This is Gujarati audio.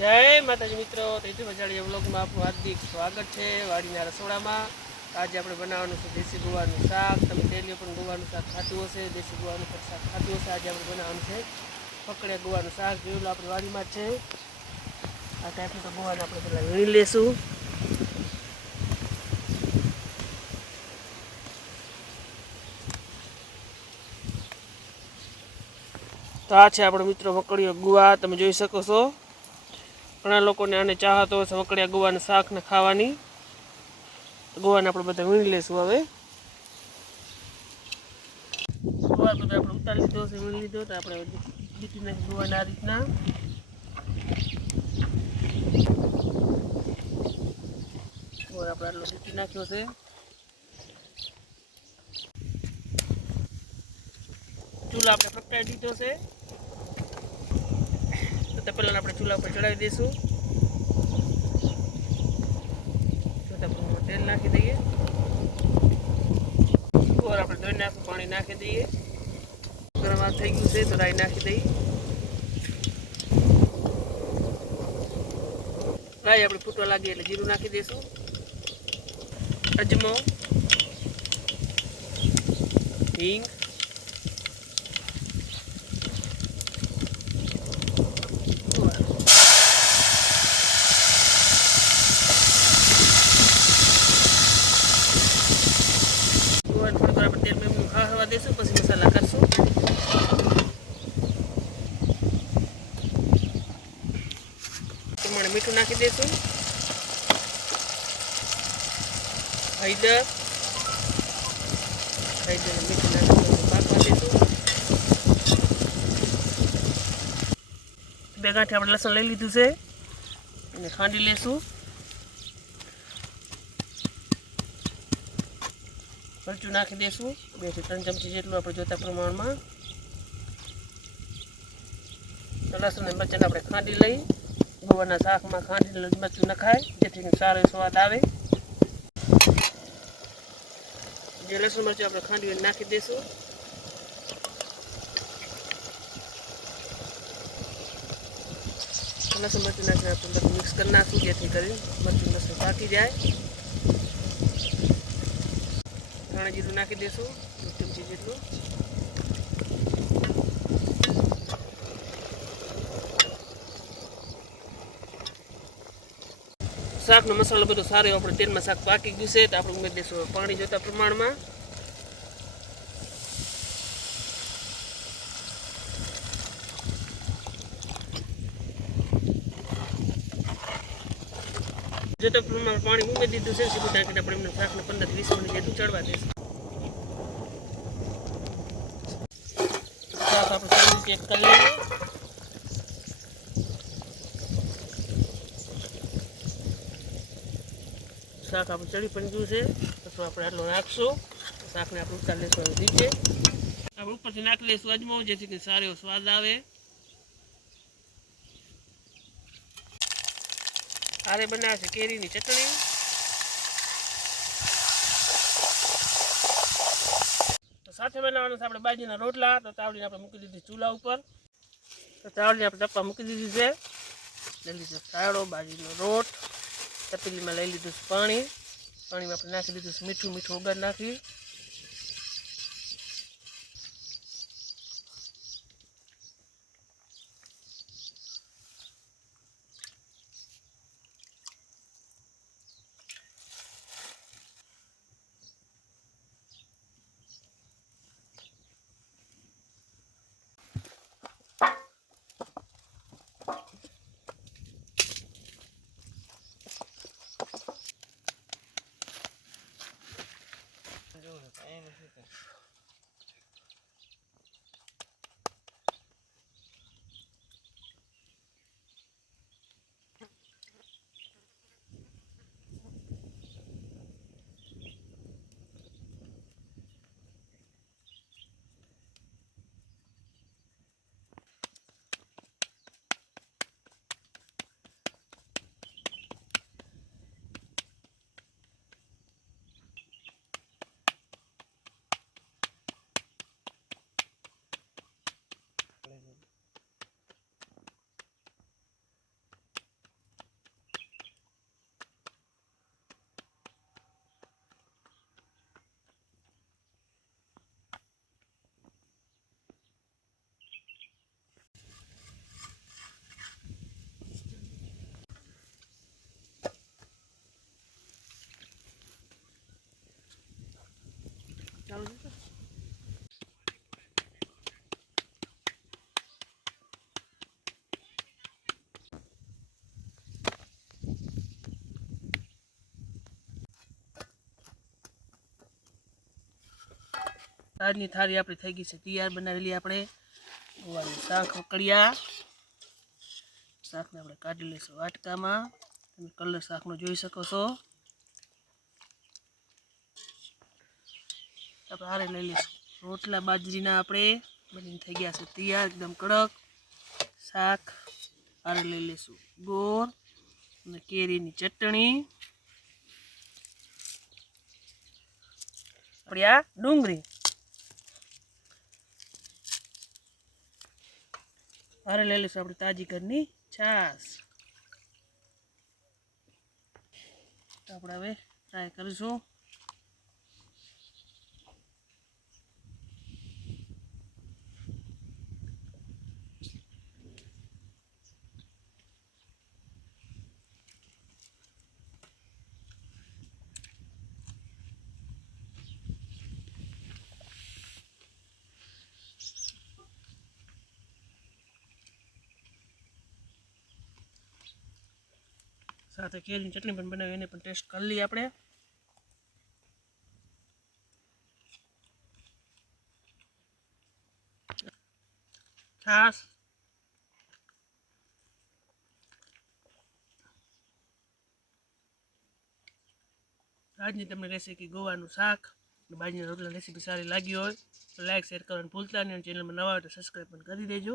જય માતાજી મિત્રો, ત્રીજી મજાડીયા વ્લોગમાં આપનું હાર્દિક સ્વાગત છે. વાડીના રસોડામાં આજે આપણે બનાવવાનું છે દેશી ગુવાનું શાક. તમે ડેલી પણ ગુવાનું શાક ખાતું હશે, દેશી ગુવાનું પણ શાક ખાતું હશે. આજે આપણે બનાવવાનું છે પકડ્યા ગુવાનું શાક. જેવું આપણી વાડીમાં છે. આ ટાઈપનું તો ગુવાને આપણે પહેલાં વીણી લેશું. તો આ છે આપણો મિત્રો મકડીઓ ગુવા તમે જોઈ શકો છો. ઘણા લોકોને આને ચાહતો હોય છે ગોવાના ગુવાના શાકને ખાવાની. ગોવાને આપણે બધા વીણી લઈશું હવે. ગોવા બધા આપણે ઉતારી લીધો છે, વીણી લીધો તો આપણે બીટી નાખી આ રીતના. આપણે આટલો બીટી નાખ્યો છે. ચૂલા આપણે પ્રગટાવી દીધો છે. તો પહેલાં આપણે ચૂલા ઉપર ચડાવી દઈશું. જોતા તેલ નાખી દઈએ. આપણે ધોઈ નાખું પાણી નાખી દઈએ. ગરમ થઈ ગયું છે, તો રાઈ નાખી દઈએ. રાઈ આપણે ફૂટવા લાગીએ એટલે જીરું નાખી દઈશું. અજમો. હિંગ ગોળ થોડુંક આપણે તેલ હવા દઈશું પછી મસાલા કરશું પ્રમાણે મીઠું નાખી દઈશું હળદર અને મીઠું નાખી પાકવા દઈશું બે ગાંઠે આપણે લસણ લઈ લીધું છે અને ખાંડી લઈશું મરચું નાખી દઈશું બેથી ત્રણ ચમચી જેટલું આપણે જોતા પ્રમાણમાં. લસણ અને મરચાં આપણે ખાંડી લઈ, ગોવાના શાકમાં ખાંડી મરચું નખાય, જેથી સારો સ્વાદ આવે. જે લસણ, મરચું આપણે ખાંડીને નાખી દઈશું લસણ, મરચું નાખીને આપણે મિક્સ કરી નાખશું, જેથી કરી મરચું લસણ પાકી જાય. ધાણા જીરું નાખી દઈશું એક ચમચી જેટલું. શાકનો મસાલો બધો સારો આપણે તેલમાં શાક પાકી ગયું છે, તો આપણે ઉમેરી દઈશું પાણી જોતા પ્રમાણમાં. જોતા પ્રમાણમાં પાણી ઉમેરી દીધું છે. સીધું ટાંકીને આપણે પંદર વીસ મિનિટ ચડવા શાક આપણે ચડી પણ ગયું છે. પછી આપણે આટલો નાખશું. શાકને આપણે ઉતારી લઈશું નીચે. આપણે ઉપરથી નાખી લઈશું અજમો જેથી સારો સ્વાદ આવે. આરે બનાવે છે કેરીની ચટણી. તો સાથે બનાવવાનું છે આપણે બાજીના રોટલા, તો ચાવડીને આપણે મૂકી દીધી ચૂલા ઉપર. તો ચાવડીને આપણે ટપ્પા મૂકી દીધી છે. લઈ લીધો ચાવડો બાજીનો રોટ, તપેલીમાં લઈ લીધું પાણી. પાણીમાં આપણે નાખી દીધું મીઠું મીઠું વગર નાખી. આજની થાળી આપણી થઈ ગઈ છે. તૈયાર બનાવેલી આપણે શાક ઉકળ્યા શાકને આપણે કાઢી લઈશું વાટકામાં. તમે કલર શાકનો જોઈ શકો છો. આપણે હારે લઈ લઈશું. રોટલા બાજરીના આપણે બનીને થઈ ગયા છે તૈયાર, એકદમ કડક. શાક હારે લઈ લઈશું. ગોળ અને કેરીની ચટણી. આપણે આ ડુંગળી. હારે લઈ લઈશું આપણે તાજી ઘરની છાશ. આપણે હવે ટ્રાય કરીશું. સાથે કેરીની ચટણી પણ બનાવી એને પણ ટેસ્ટ કરી લઈએ આપણે. છાસ આજની તમને રેસીપી ગોવાનું શાક. અને બાજરીના રોટલા રેસીપી સારી લાગી હોય તો લાઇક શેર કરવાનું ભૂલતા નહીં. અને ચેનલમાં નવા હોય તો સબસ્ક્રાઈબ પણ કરી દેજો.